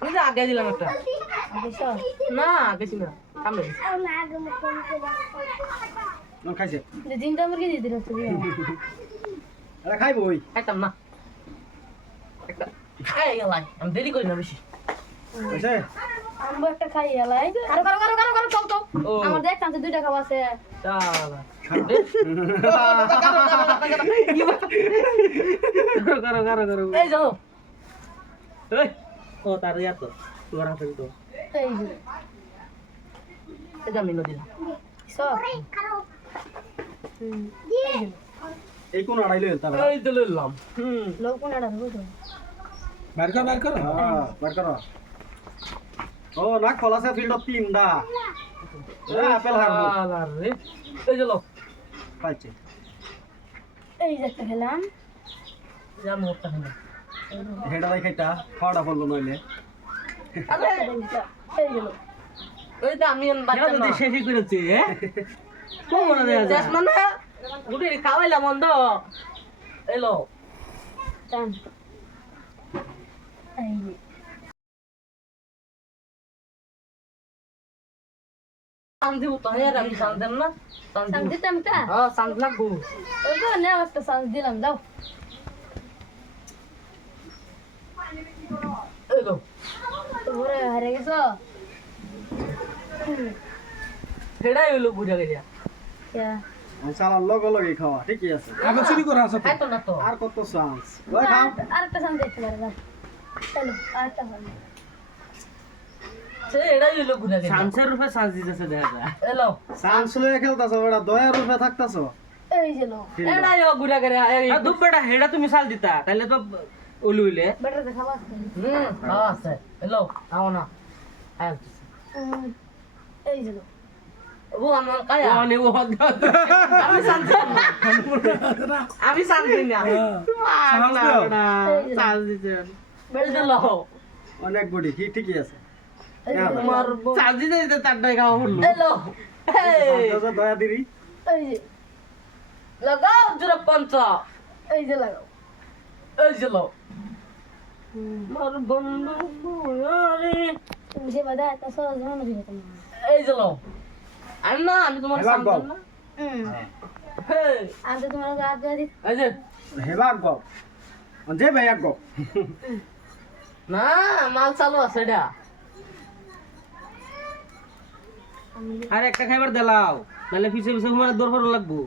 Não dá, quer dizer, não Não, quer dizer, não. Não, quer dizer. De tinta, porque de tinta, não sabia. Ela cai, boi. Cai, tá, não. Cai, ela. É um delico, não, bicho. Pois é. Vamos ver o que cai, ela. Caro, caro, caro, caro, caro, caro, caro, caro, caro, caro, caro, caro, caro, caro, Hei, jangan. Hei. Oh, tariat tuh. Luar apa itu? Kayu. Tiga minggu dia. So. Hmm. Iku nara ilu entar. Ayo dulu lam. Hmm. Lo pun ada dulu tuh. Merka merka. Ah, merka. Oh, nak kalau saya pindah tim dah. Ya, apel harbo. Ah, lari. Ayo lo. Pakai. Ayo, jatuh helam. Jangan mau tahan. हेडलाई खै त फडा फल्नु मैले ओइ त हामी अनि बात को भन्नु छ जसमा न गुडी खावैला मन्द हो ए लो टाइम सन्दिउँ त न सन्दिउँ न गु ওরে হেরে গেছো হেড়াই হলো বুজা গেলিয়া হ্যাঁ না শালা লগ লগে খাওয়া ঠিকই আছে আগুন চিনি করছ এত না তো আর কত চান্স ওই খাও আরেকটা চান্স দিছারা চল आजा হেড়াই হলো বুনা গেলি 300 রুপি চান্স দিছছ দেখা যা এ নাও 300 লয়ে খেলতাছ বড় দয়ার রুপা থাকতাছ এই যে নাও হেড়াই ও বুড়া করে আই হে বড় হেড়া তুমি চাল দিতা তাইলে তো ఉల్లిల్లి బెటర్ కావాలి హలో అవునా পঞ্চ أجلو مربم مغوري مشي بدأت أصول زمان غير أجلو أنا عندي تمر سامدنا هاي عندي تمر قاعد قاعد أجل هيلاك بو أنت بياك بو ما مال سالو سريع আরে একটা খাইবার দেলাও নাহলে পিছে পিছে তোমার দরবার লাগবো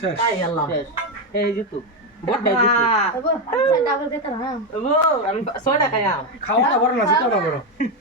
শেষ তাই আল্লাহ শেষ এই যে তুই बहुत बाजू तू अब सेट आवर देता ना अब सोना कहाँ खाओ ना बोलना सीता ना बोलो